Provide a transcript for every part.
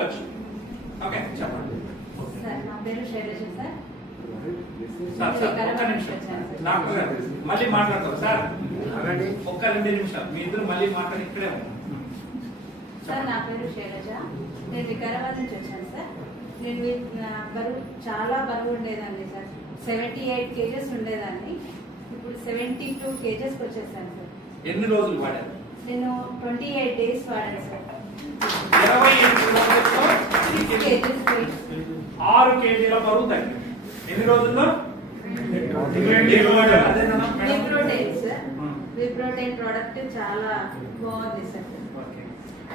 తగ్గచ్చు. Okay చెప్పండి sir. నా పేరు శైలజ సార్. సార్ ఒక్క నిమిషం డాక్టర్ గారు మళ్ళీ మాట్లాడతాం సార్. ఒక్క 2 నిమిషాలు మీ ఇద్దరు మళ్ళీ మాట్లాడి ఇక్కడే ఉంటాం సార్. నా పేరు శైలజ. నేను వికారాబాద్ నుంచి వచ్చాను సార్. నేను బరువు చాలా బరువు ఉండేదాన్ని సార్. 78 kgs ఉండేదాన్ని. ఇప్పుడు 72 kgs వచ్చేసాను సార్. ఎన్ని రోజులు వాడారు? నేను 28 days వాడాను సార్. 6 kgల బరువు తగ్గింది. ఎన్ని రోజుల్లో? విప్రోటైన్ సార్. విప్రోటైన్ ప్రోడక్ట్ చాలా బాగుంది సార్.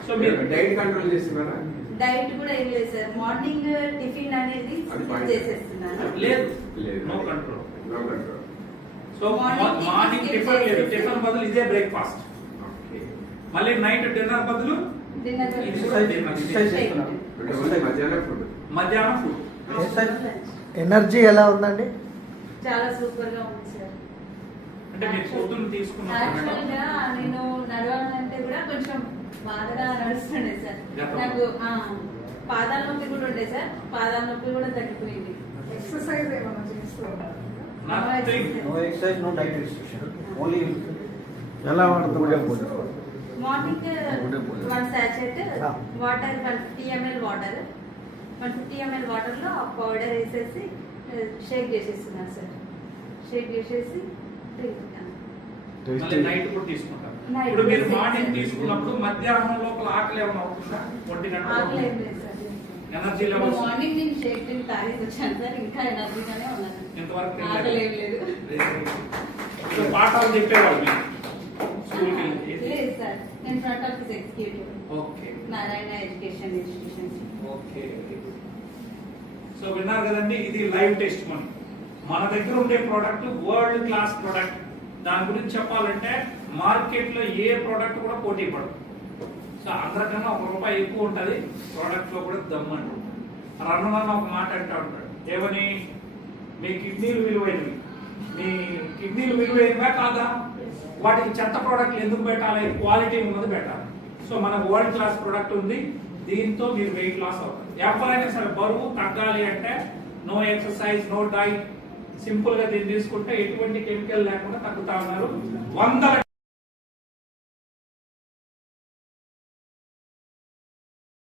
సో మీరు డైట్ కంట్రోల్ చేస్తున్నారా? డైట్ కూడా ఏం లేదు సార్. మార్నింగ్ టిఫిన్ అనేది చేసేస్తున్నాను. లేదు no control. So morning tiffin లేదు. టిఫిన్ బదులు ఇదే బ్రేక్ఫాస్ట్. మళ్ళీ నైట్ డిన్నర్ బదులు మధ్యాహ్నం ఫుడ్. ఎనర్జీ ఎలా ఉందండి? చాలా సూపర్ గా ఉంది సార్. అంటే మీరు పొద్దున్న తీసుకున్న యాక్చువల్ గా నేను నడవాలంటే కూడా కొంచెం బాధగా నడుస్తుండే సార్. నాకు పాదాల నొప్పి కూడా ఉండే సార్. పాదాల నొప్పి కూడా తగ్గిపోయింది. ఎక్సర్సైజ్ ఏమైనా చేస్తున్నారా? No exercise, no diet restriction, only ఎలా వాడుతున్నారు? Morning 1 sachet water, 150 ml water, 150 ml water లో ఆ పౌడర్ వేసేసి షేక్ చేసేస్తున్నాను సార్. షేక్ చేసేసి మళ్ళీ నైట్ కూడా తీసుకుంటారు. ఇప్పుడు మీరు మార్నింగ్ తీసుకున్నప్పుడు మధ్యాహ్నం లోపల ఆకలి ఏమైనా అవుతుందా? 1 గంటల ఆకలి ఏం లేదు సార్. ఎనర్జీ లెవెల్స్ మార్నింగ్ నేను షేక్ తాగేసి వచ్చాను సార్. ఇంకా ఎనర్జీగానే ఉన్నాను. ఎంతవరకు ఆకలి ఏం లేదు. ఇప్పుడు పాఠాలు చెప్పేవాళ్ళు మీరు స్కూల్కి వెళ్ళి? లేదు సార్. నేను front office executive. Okay Narayana education institution. Okay. So విన్నారు కదండి, ఇది లైవ్ టెస్ట్ మనీ. మన దగ్గర ఉండే ప్రోడక్ట్ వరల్డ్ క్లాస్ ప్రోడక్ట్. దాని గురించి చెప్పాలంటే మార్కెట్ లో ఏ ప్రోడక్ట్ కూడా పోటీ పడదు. సో అందరికన్నా ₹1 ఎక్కువ ఉంటుంది. ప్రోడక్ట్ లో కూడా దమ్మంటు రన్నమన్న ఒక మాట అంటూ ఉంటాడు. ఏమని? మీ కిడ్నీలు విలువైనవి. మీ కిడ్నీలు విలువైనవా కాదా? వాటికి చెత్త ప్రోడక్ట్లు ఎందుకు పెట్టాలి? క్వాలిటీ ఉన్నది పెట్టాలి. సో మన వరల్డ్ క్లాస్ ప్రోడక్ట్ ఉంది. దీంతో మీరు వెయిట్ లాస్ అవుతారు. ఎవరైనా సరే బరువు తగ్గాలి అంటే no exercise, no diet, simple గా దీన్ని తీసుకుంటే ఎటువంటి కెమికల్ లేకుండా తగ్గుతా ఉన్నారు. 100